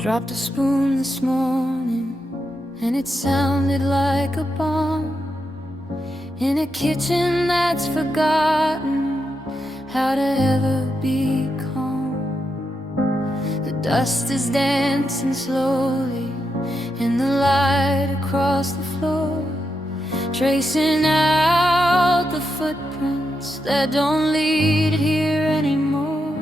Dropped a spoon this morning and it sounded like a bomb. In a kitchen that's forgotten how to ever be calm. The dust is dancing slowly in the light across the floor, tracing out the footprints that don't lead here anymore.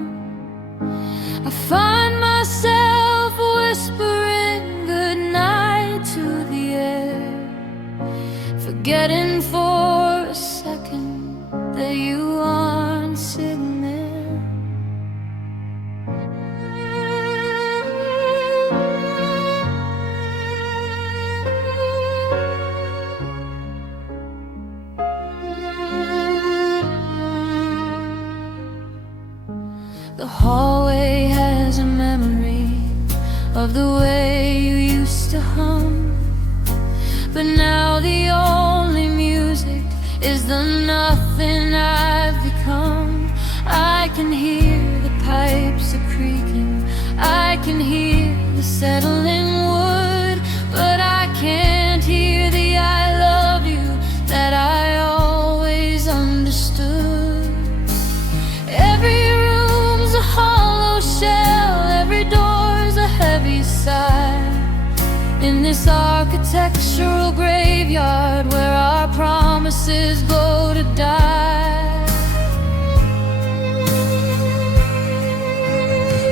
I find myself whispering goodnight to the air, forgetting for a second that you aren't sitting there. The hallway has a memory of the way you used to hum, but now the only music is the nothing I've become. I can hear the pipes are creaking, I can hear the settling wood, but I can't hear the I love you that I always understood. Every room's a hollow shell, every door's a heavy sigh, in this architectural graveyard where our promises go to die.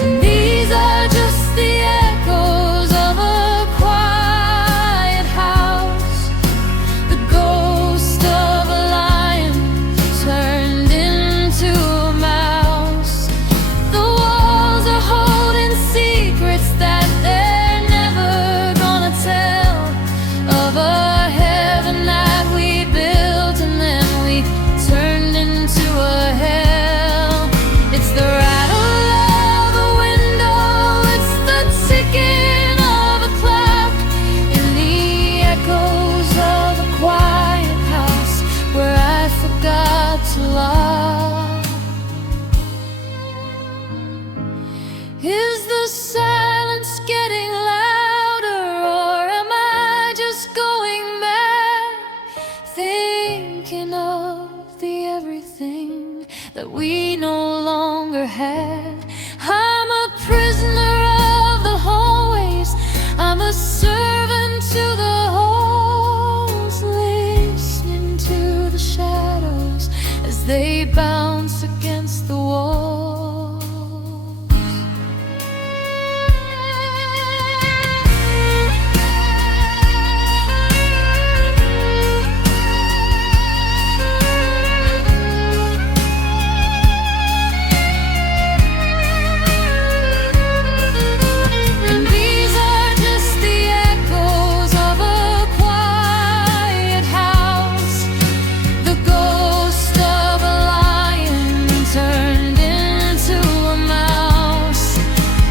And these are just the echoes of a quiet house, the ghost of a lion turned into a mouse. The walls are holding secrets that they're never gonna tell, of a heaven that we built and then we turned into a hell. It's the rattle of a window, it's the ticking of a clock, in the echoes of a quiet house where I forgot to lock. Is the silence getting louder, or am I just going mad, thinking of the everything that we no longer had? I'm a prisoner of the hallways, I'm a servant to the halls, listening to the shadows as they bounce against the walls. And these are just the echoes of a quiet house, the ghost of a lion turned into a mouse.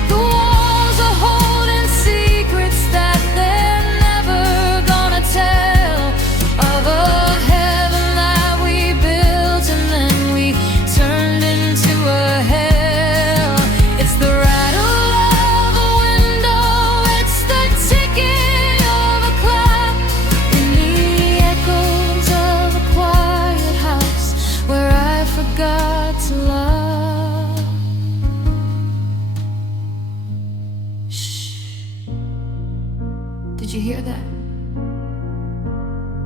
The walls are holding secrets that they're never gonna tell, of a heaven that we built and then we turned into a hell. It's the rattle of a window, it's the ticking of a clock, in the echoes of a quiet house where I forgot to lock. Shh. Did you hear that?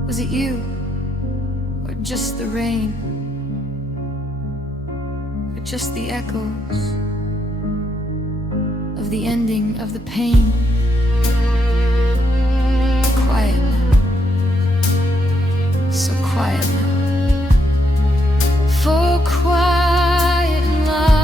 Was it you? Or just the rain? Or just the echoes of the ending of the pain? Quiet now. So quiet now. For quiet love.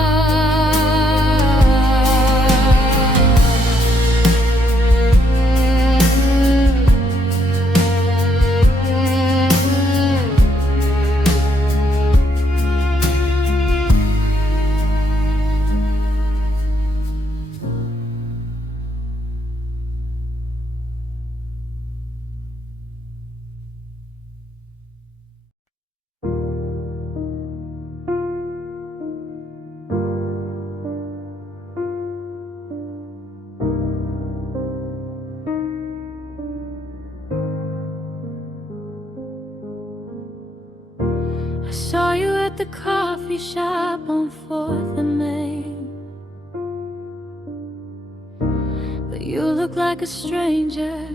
at the coffee shop on 4th and Main. But you look like a stranger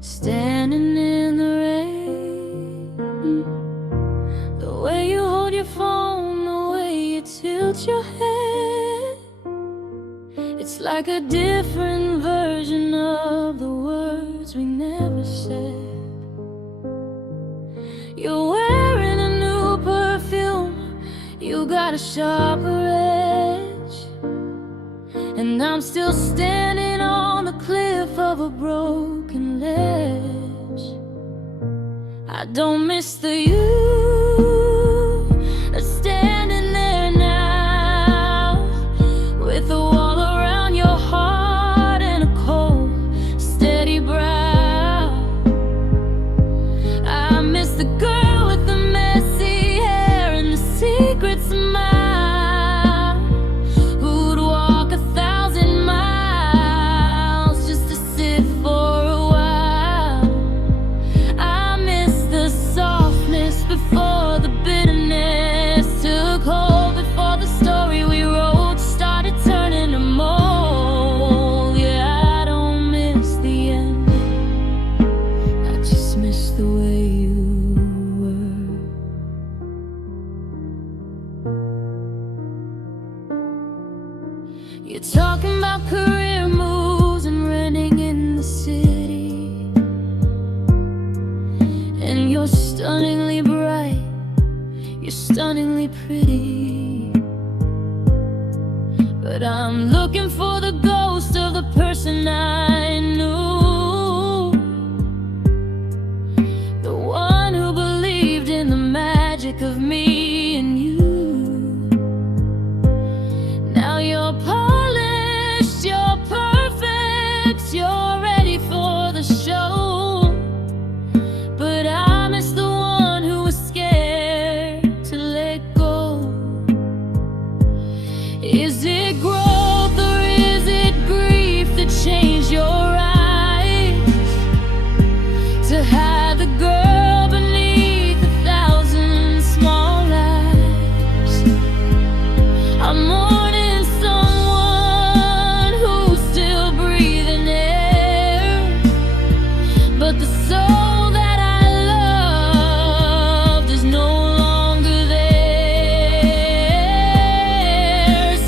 standing in the rain. The way you hold your phone, the way you tilt your head, it's like a different version of the words we never said. You're wearing a new perfume, you got a sharper edge, and I'm still standing on the cliff of a broken ledge. I don't miss the you that's standing there now, with a wall around your heart and a cold, steady brow. I miss the girl with the messy hair and the secret smile, who'd walk 1,000 miles just to sit for a while. I miss the softness before the bitterness took hold, before the story we wrote started turning to mold. Yeah, I don't miss the ending, I just miss the way you were. You're talking about career moves and renting in the city, and you're stunningly bright, you're stunningly pretty. But I'm looking for the ghost of the person I knew, the one who believed in the magic of me and you. Now you're polished, you're perfect, you're ready for the show, but I miss the one who was scared to let go. Is it growth or is it grief that changed your eyes to hide the girl beneath 1,000 small lies? I'm mourning someone who's still breathing air, but the soul that I loved is no longer there.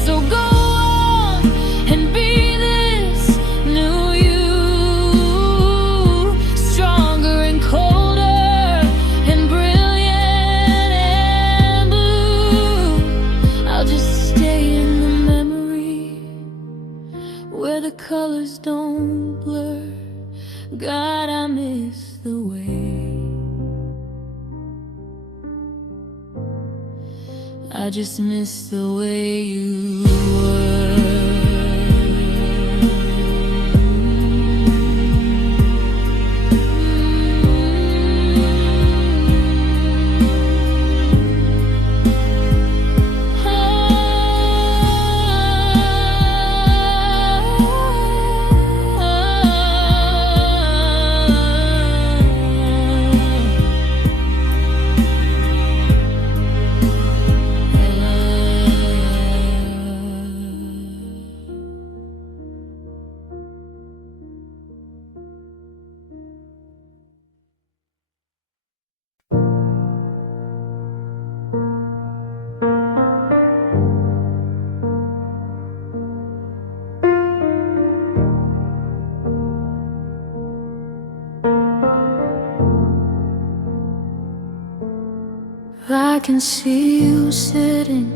So go on and be this new you, stronger and colder and brilliant and blue. I'll just stay in the memory where the colors don't blur. God, I miss the way, I just miss the way you I can see you sitting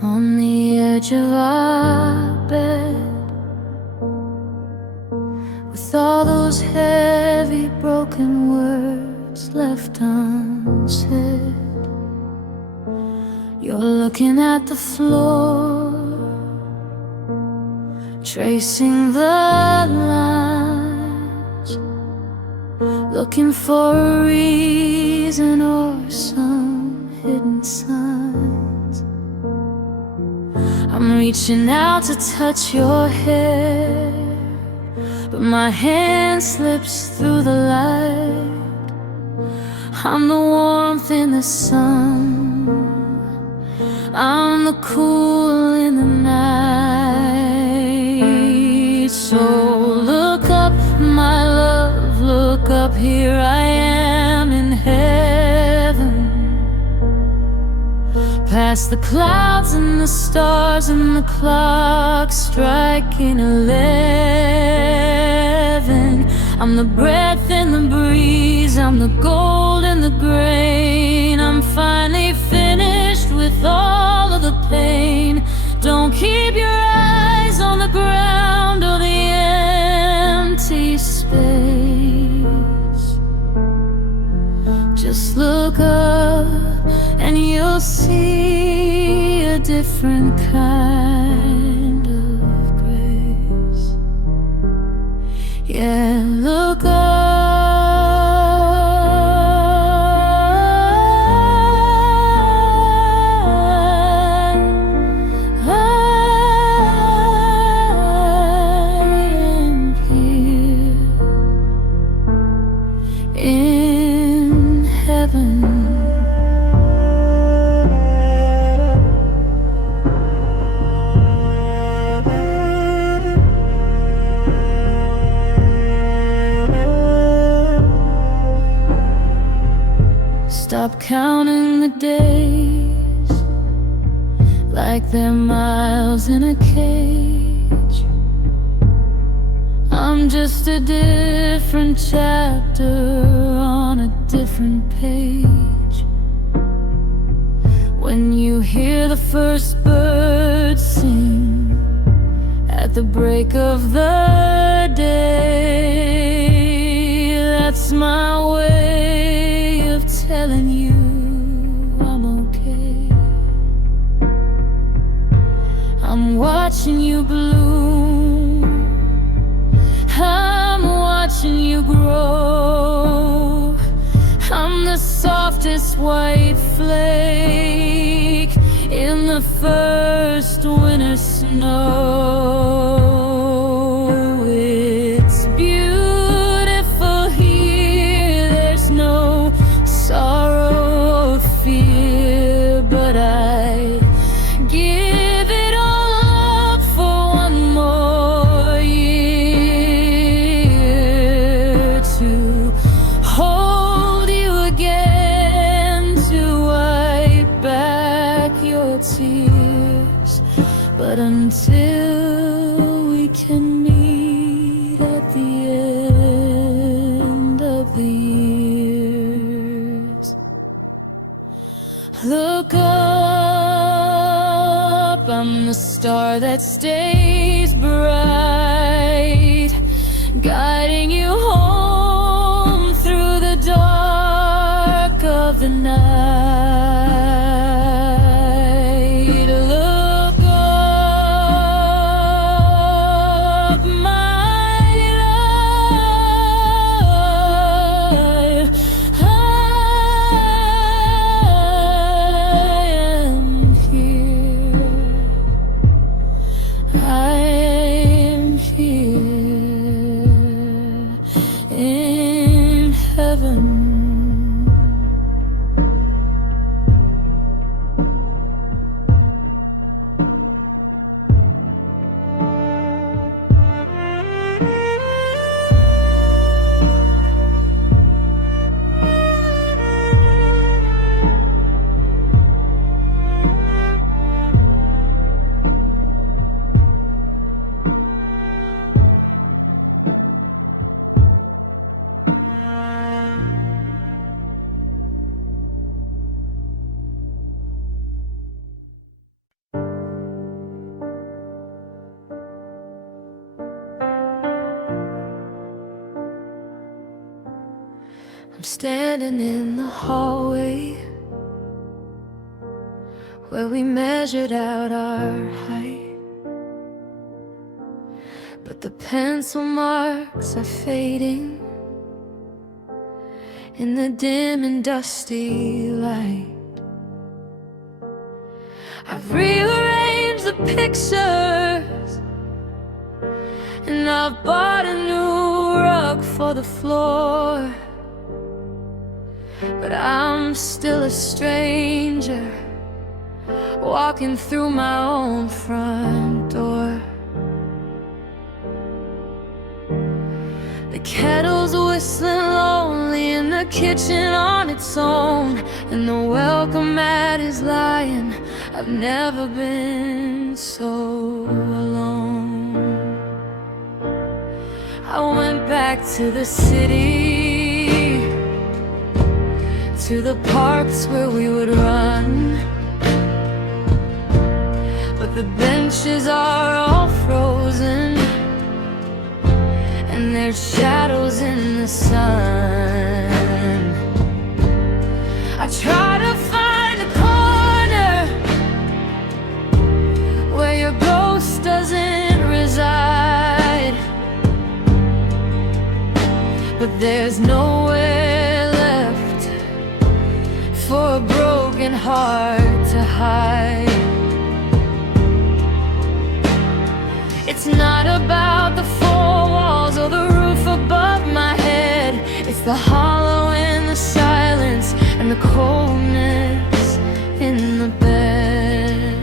on the edge of our bed, with all those heavy broken words left unsaid. You're looking at the floor, tracing the lines, looking for a reason or some hidden signs. I'm reaching out to touch your hair, but my hand slips through the light. I'm the warmth in the sun I'm the cool in the night. So look up, my love, look up. Here I am in heaven, past the clouds and the stars and the clock striking 11. I'm the breath in the breeze, I'm the gold in the grain. I'm finally finished with all of the pain. Don't keep your eyes on the ground or the empty space. Just look up and you'll see a different kind of grace. Yeah, look up. I am here in heaven. Stop counting the days like they're miles in a cage. I'm just a different chapter on a different page. When you hear the first bird sing at the break of the day, that's my way of telling you I'm okay. I'm watching you bloom, I'm watching you grow. I'm the softest white flake in the first winter snow. It's beautiful here, there's no sorrow or fear, but I give it all up for one more year, to hold you again, to wipe back your tears. But until we can meet at the end of the years, look up, I'm the star that stays bright, guiding you home through the dark of the night. Look up, my love, I am here, I am here in heaven. I'm standing in the hallway where we measured out our height, but the pencil marks are fading in the dim and dusty light. I've rearranged the pictures and I've bought a new rug for the floor, but I'm still a stranger walking through my own front door. The kettle's whistling lonely in the kitchen on its own, and the welcome mat is lying. I've never been so alone. I went back to the city, to the parks where we would run, but the benches are all frozen, and there's shadows in the sun. I try to find a corner where your ghost doesn't reside, but there's nowhere left for a broken heart to hide. It's not about the four walls or the roof above my head. It's the hollow in the silence and the coldness in the bed.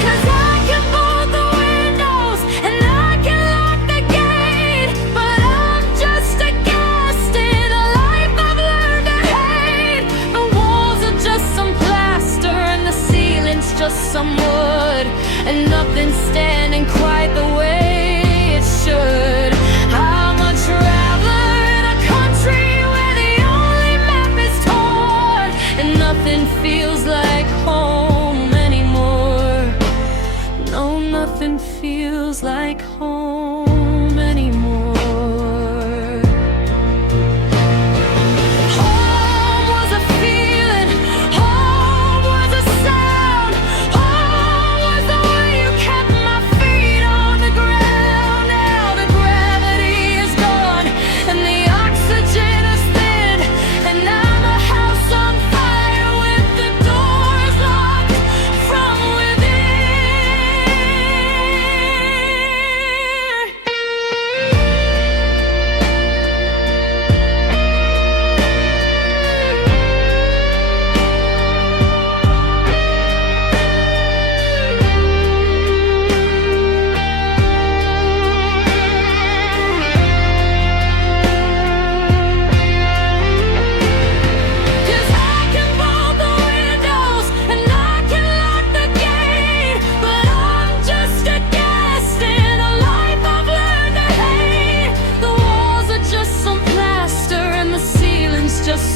'Cause I can bolt the windows and I can lock the gate, but I'm just a guest in a life I've learned to hate. The walls are just some plaster and the ceiling's just some wood, and nothing's standing quite the way it should. I'm a traveler in a country where the only map is torn, and nothing feels like home anymore. No, nothing feels like home anymore. Home was a feeling, home was a sound, home was the way you kept my feet on the ground. Now the gravity is gone and the oxygen is thin, and I'm a house on fire with the doors locked from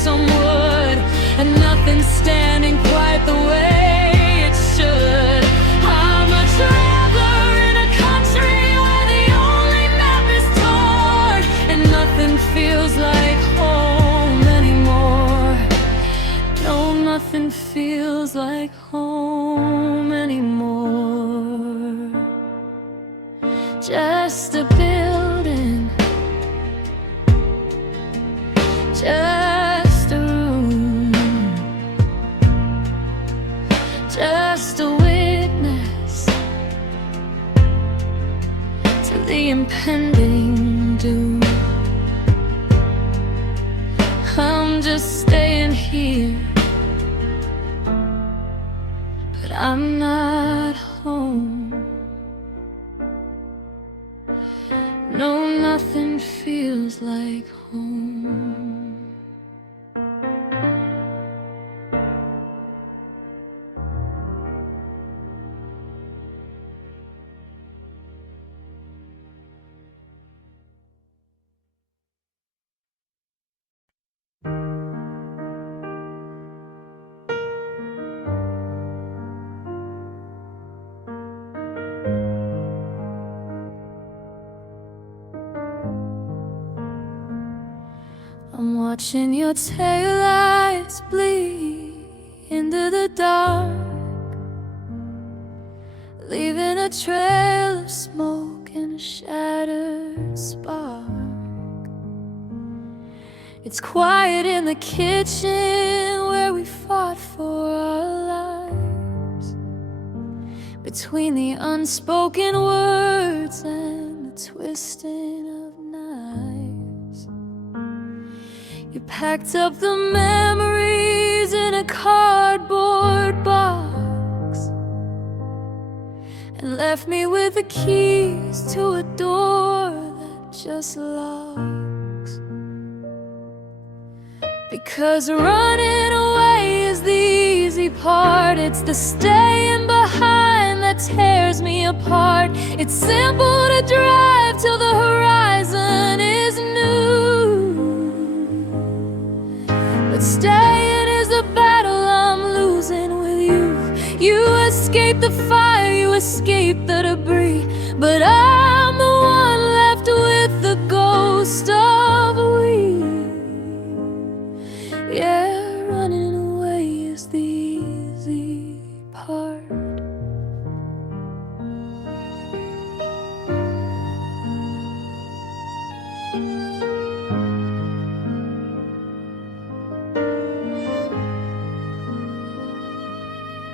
some wood, and nothing's standing quite the way it should. I'm a traveler in a country where the only map is torn, and nothing feels like home anymore. No, nothing feels like home anymore. Just a building, just a room, just a witness to the impending doom. I'm just staying here, but I'm not home. No, nothing feels like home. I'm watching your taillights bleed into the dark, leaving a trail of smoke and a shattered spark. It's quiet in the kitchen where we fought for our lives, between the unspoken words and the twisting of knives. You packed up the memories in in a cardboard box and left me with the keys to a door that just locks. Because running away is the easy part. It's the staying behind that tears me apart. It's simple to drive till the horizon is new, but staying is the battle I'm losing with you. You escape the fire, you escape the debris, but I'm the one left with the ghost of we. Yeah, running away is the easy part.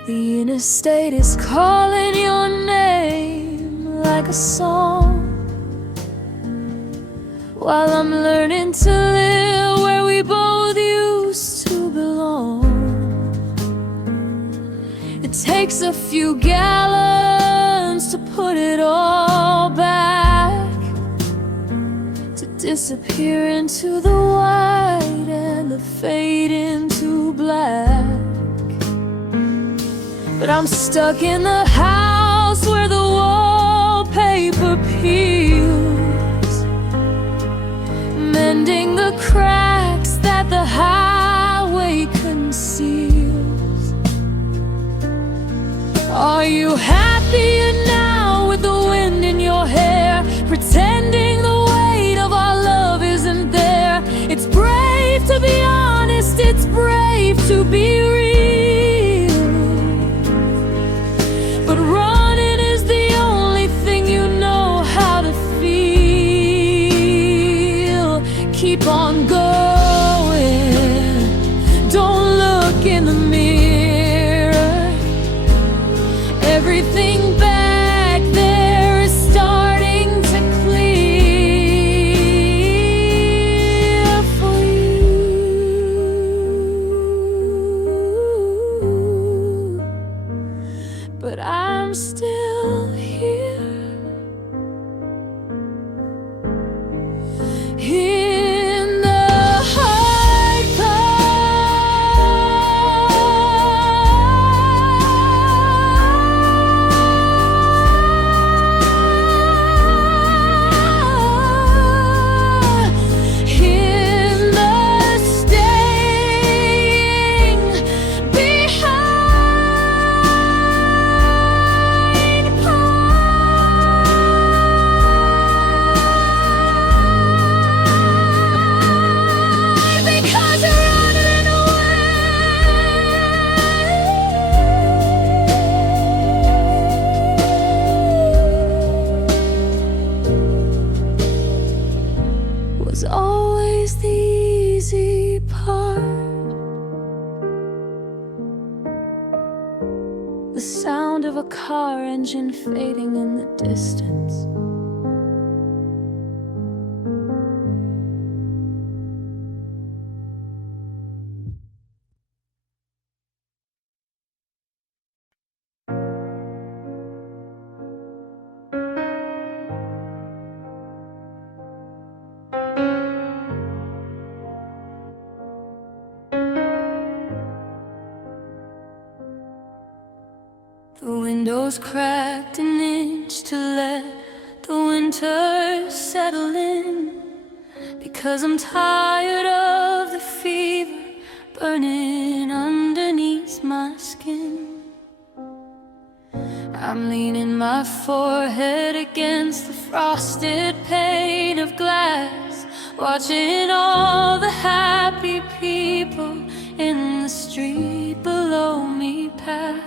The interstate is calling your name like a song, while I'm learning to live where we both used to belong. It takes a few gallons to put it all back, to disappear into the white and the fade into black. But I'm stuck in the house where the wallpaper peels, mending the cracks that the highway conceals. Are you happier now with the wind in your hair, pretending the weight of our love isn't there? It's brave to be honest, it's brave to be real, but running is the only thing you know how to feel. Keep on going, don't look in the mirror. Everything back there is starting to clear for you, but I'm still here. In the hard part, in the staying behind part, because you're running away was always the easy part. The sound of a car engine fading in the distance. The windows cracked an inch to let the winter settle in, because I'm tired of the fever burning underneath my skin. I'm leaning my forehead against the frosted pane of glass, watching all the happy people in the street below me pass.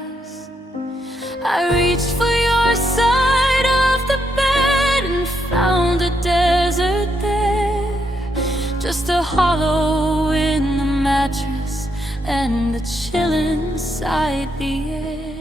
I reached for your side of the bed and found a desert there, just a hollow in the mattress and a chill inside the air.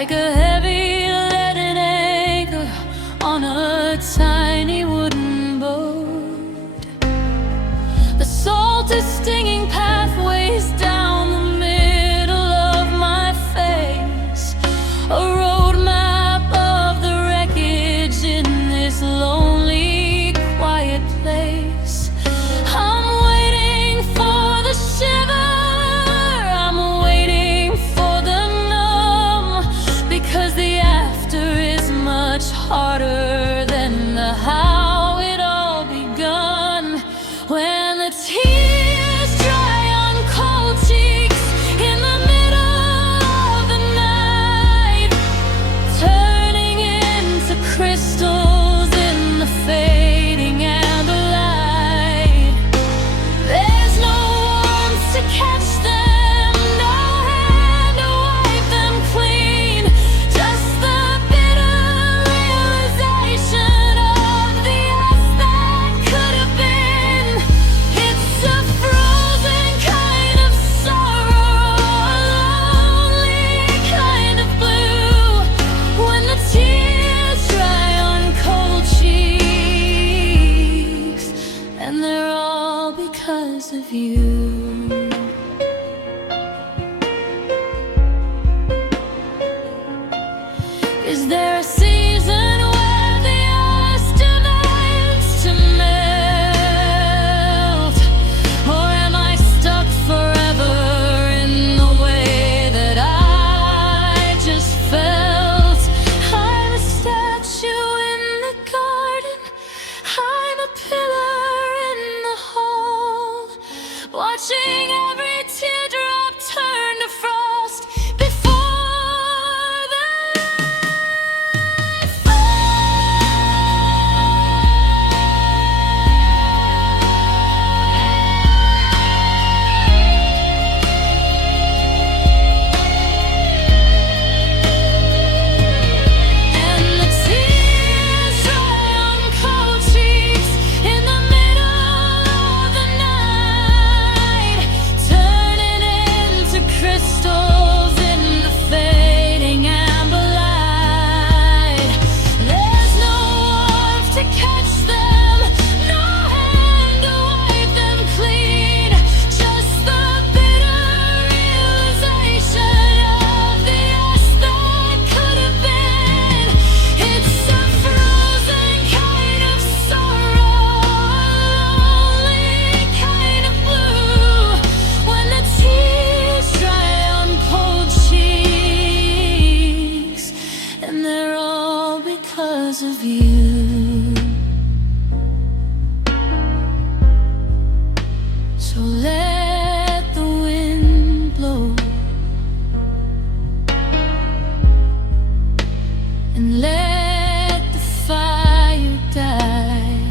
like a heavy leaden anchor on a tiny wooden boat. The salt is stinging pathways down the middle of my face, a roadmap of the wreckage in this lonely, quiet place. I'm waiting for the shiver, I'm waiting for the numb, because the after is much harder than the how it all begun. When the tears dry on cold cheeks in the middle of the night, turning into crystals in the fading amber light. There's no warmth to catch them, no hand to wipe them clean, just the bitter realization of the us that could have been. It's a frozen kind of sorrow, a lonely kind of blue, when the tears dry on cold cheeks, and they're all because of you. Is there a season where the ice demands to melt, or am I stuck forever in the way that I just felt? I'm a statue in the garden, I'm a pillar in the hall, watching every teardrop turn to frost before the night and the tears dry on cold cheeks in the middle of the night, turning into crystals in the fading amber light. There's no warmth to catch them, no hand to wipe them clean, just the bitter realization of the us that could have been. It's a frozen kind of sorrow, a lonely kind of blue, when the tears dry on cold cheeks, and they're all because of you. So let the wind blow, and let the fire die.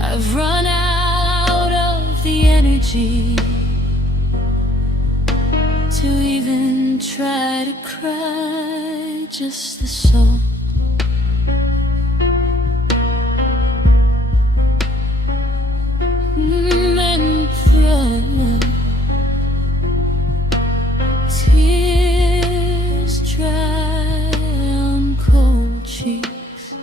I've run out of the energy to even try to cry, just the soul. And throw tears dry on cold cheeks.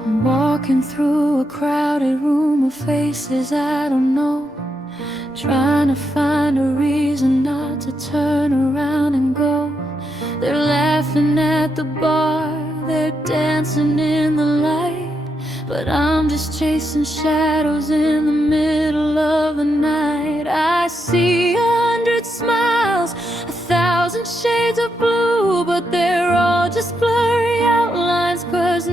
I'm walking through a crowded room of faces I don't know, trying to find a reason not to turn around and go. They're laughing at the bar, they're dancing in the light, but I'm just chasing shadows in the middle of the night. I see 100 smiles, 1,000 shades of blue, but they're all just blurry outlines, 'cause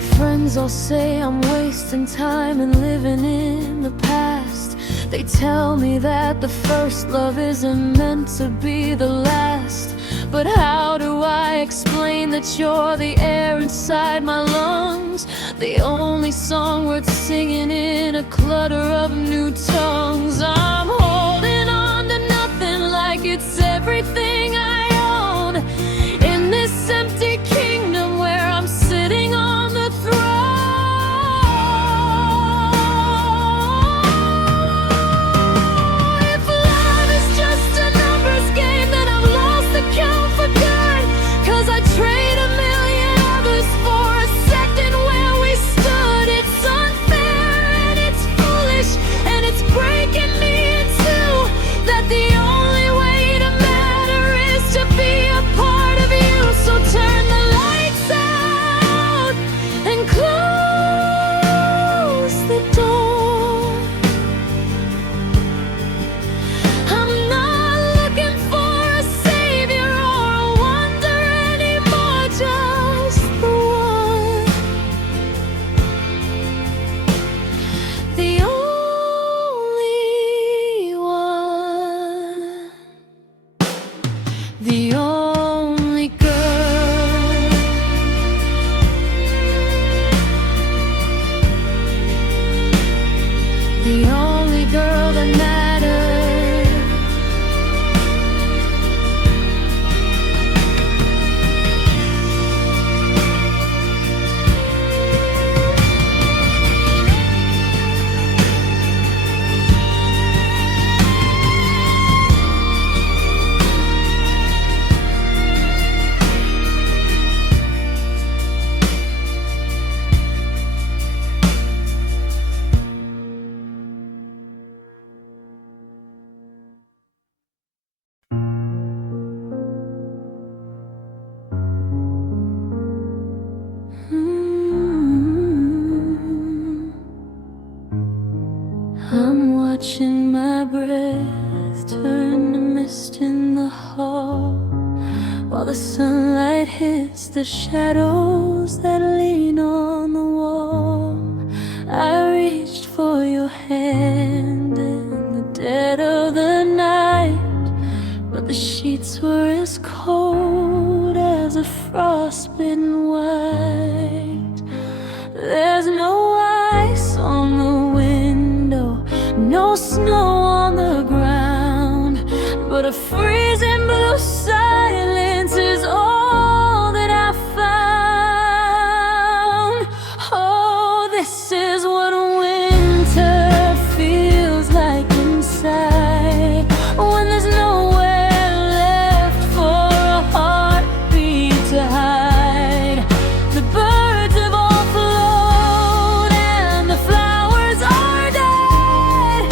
My friends all say I'm wasting time and living in the past. They tell me that the first love isn't meant to be the last. But how do I explain that you're the air inside my lungs, the only song worth singing in a clutter of new tongues? I'm holding on to nothing like it's everything I own, in this empty kingdom where I'm sitting on the throne. If love is just a numbers game, then I've lost the count for good, 'cause I trade a million others for a second where we stood. It's unfair and it's foolish and it's breaking me in two, that the only way to matter is to be a part of you. So turn the lights out and close the door. I'm not looking for a savior or a wonder anymore, just the one, the only one, the only girl, the only girl that matters. I'm watching my breath turn to mist in the hall, while the sunlight hits the shadows that lean on the wall. I reached for your hand in the dead of the night, but the sheets were as cold as a frostbitten white. There's no ice on the window, no snow on the ground, but a freezing blue silence is all that I found. Oh, this is what winter feels like inside, when there's nowhere left for a heartbeat to hide. The birds have all flown and the flowers are dead,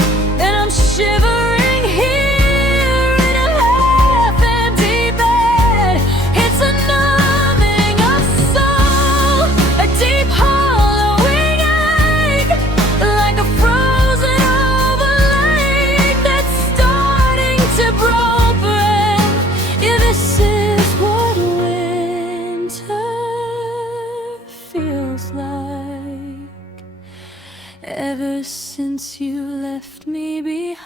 and I'm shivering here in a half-empty bed. It's a numbing of soul, a deep hollowing ache, like a frozen over lake that's starting to grow breath. Yeah, this is what winter feels like, ever since you left me behind.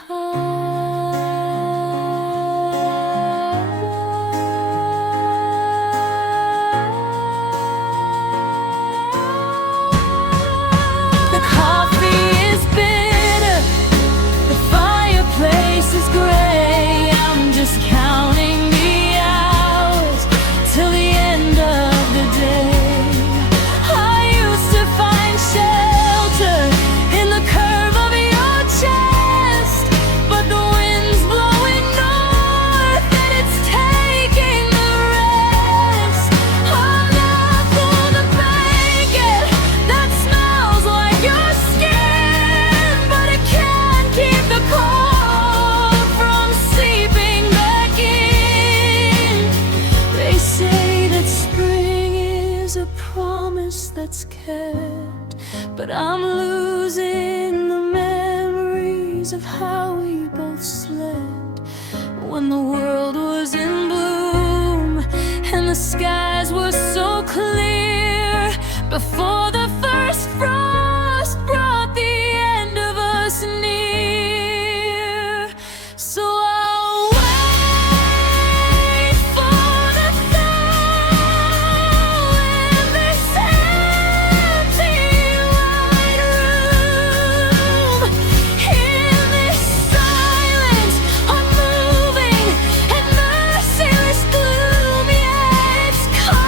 The coffee is bitter, the fireplace is gray. I'm just counting the hours till the end of the day. I used to find shelter in the curve of your chest, but the wind's blowing north and it's taking the rest. I'm not for the blanket that smells like your skin, but it can't keep the cold from seeping back in. They say that spring is a promise that's kept, but I'm losing the memories of how we both slept when the world was in bloom and the skies were so clear. before the first frost brought the end of us near. So I'll wait for the thaw in this empty white room, in this silent, unmoving, and merciless gloom. Yeah, it's cold.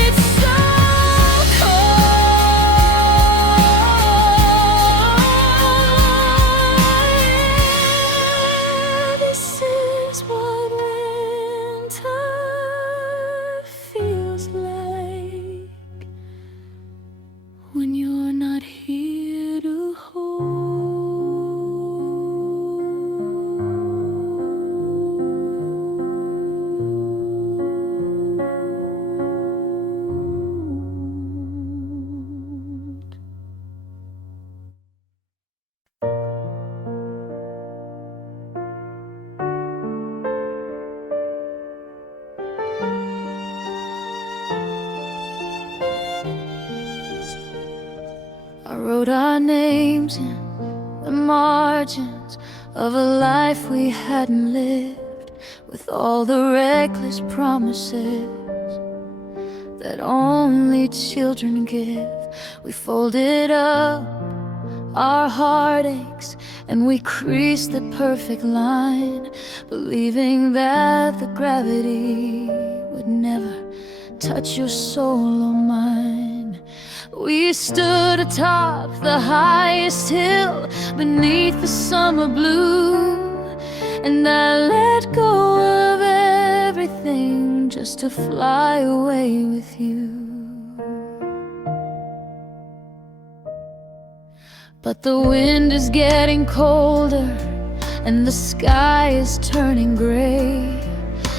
It's so cold. This is what winter feels like when you're not here to hold. I wrote our names in the margins of a life we hadn't lived, with all the reckless promises that only children give. We folded up our heartaches and we creased the perfect line, believing that the gravity would never touch your soul or mine. We stood atop the highest hill beneath the summer blue, and I let go of everything just to fly away with you. But the wind is getting colder and the sky is turning gray,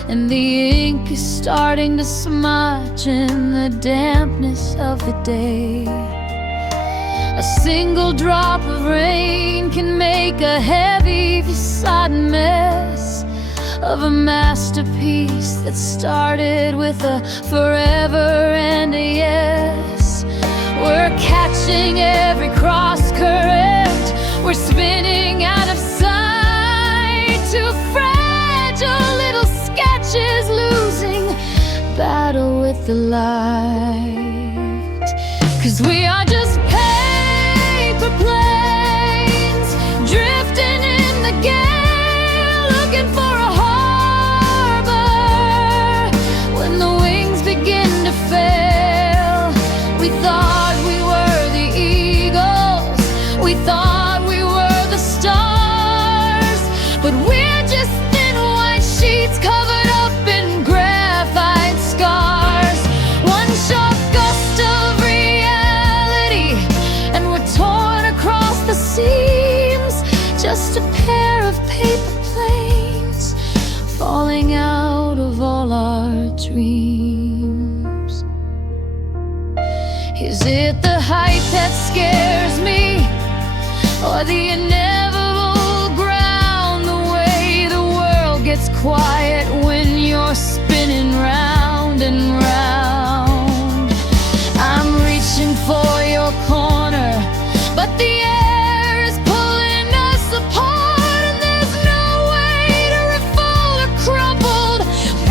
and the ink is starting to smudge in the dampness of the day. A single drop of rain can make a heavy facade mess of a masterpiece that started with a forever and a yes. We're catching every cross current, we're spinning out of sight, too fragile little sketches losing battle with the light. 'Cause we are just paper planes drifting in the gale, looking for a harbor when the wings begin to fail. We thought we were the eagles, we thought we were the stars, but we're just thin white sheets covered up in graphite scars. One sharp gust of reality and we're torn across the seams, just a pair of paper planes falling out of all our dreams. Is it the height that scares me, or the inevitable ground, the way the world gets quiet when you're spinning round and round? I'm reaching for your corner, but the air is pulling us apart, and there's no way to refold a crumpled,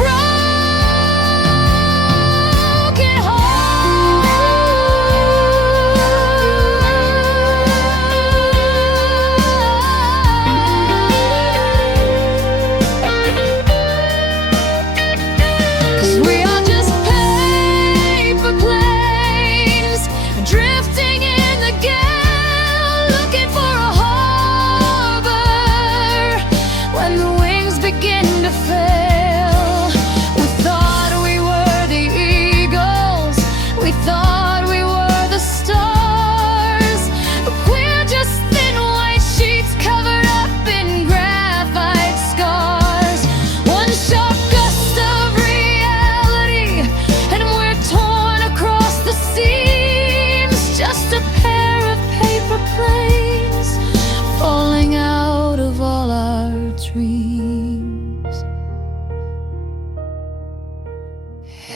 broken heart.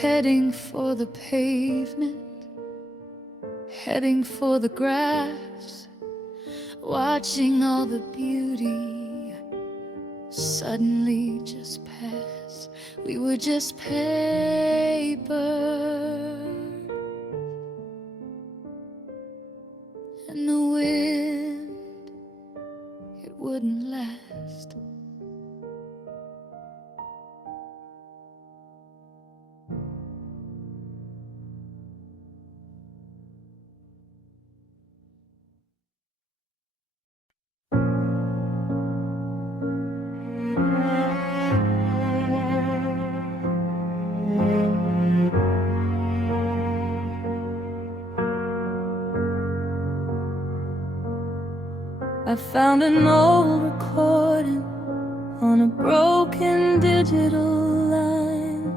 heading for the pavement, heading for the grass, watching all the beauty suddenly just pass. We were just paper, and the wind, it wouldn't last. I found an old recording on a broken digital line,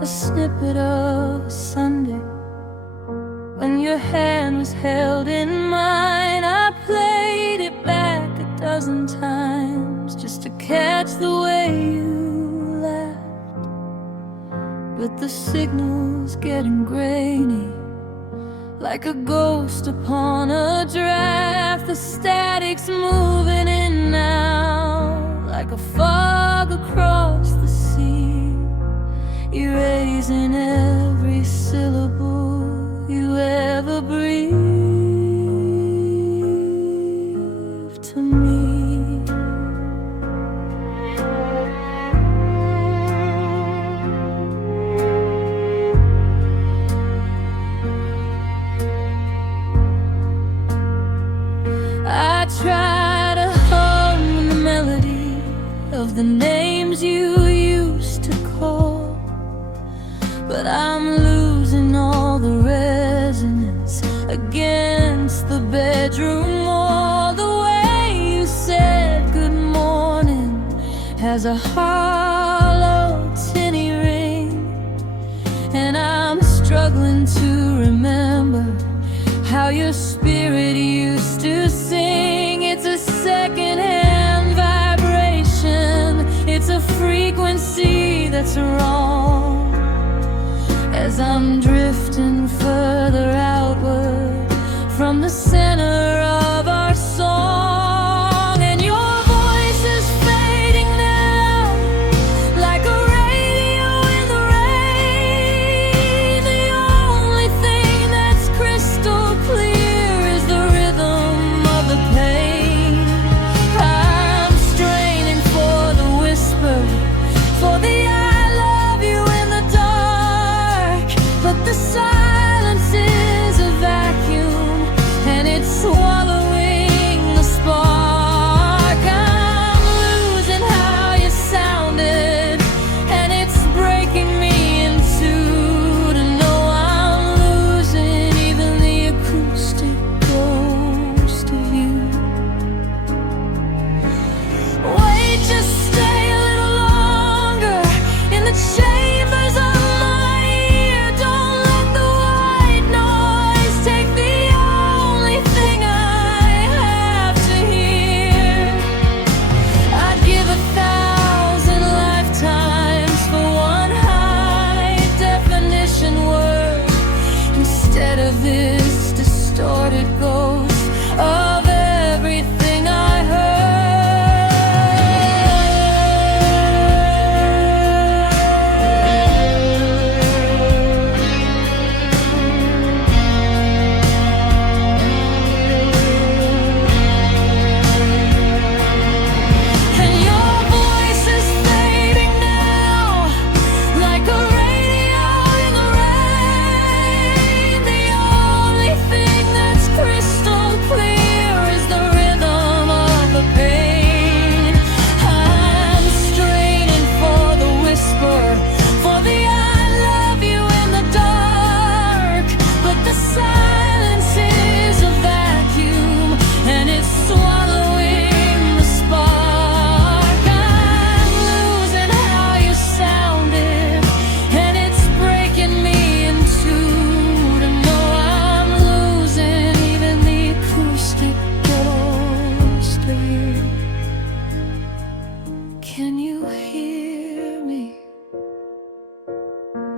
a snippet of a Sunday when your hand was held in mine. I played it back a dozen times just to catch the way you laughed, but the signal's getting grainy, like a ghost upon a draft. The static's moving in now, like a fog across the sea, erasing every syllable you ever breathed to me. I try to hum the melody of the names you used to call, but I'm losing all the resonance against the bedroom wall. The way you said good morning has a hollow, tinny ring, and I'm struggling to remember how your spirit used to sing. It's a secondhand vibration, it's a frequency that's wrong, as I'm drifting further outward from the center of our song. And your voice is fading now, like a radio in the rain. The only thing that's crystal clear is the rhythm of the pain. I'm straining for the whisper, for the I love you in the dark, but the silence is a vacuum, and it's one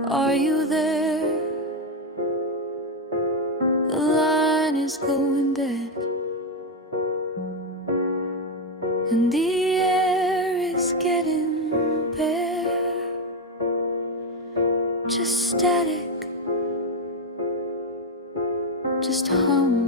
Are you there? The line is going dead, and the air is getting bare. Just static, just hum.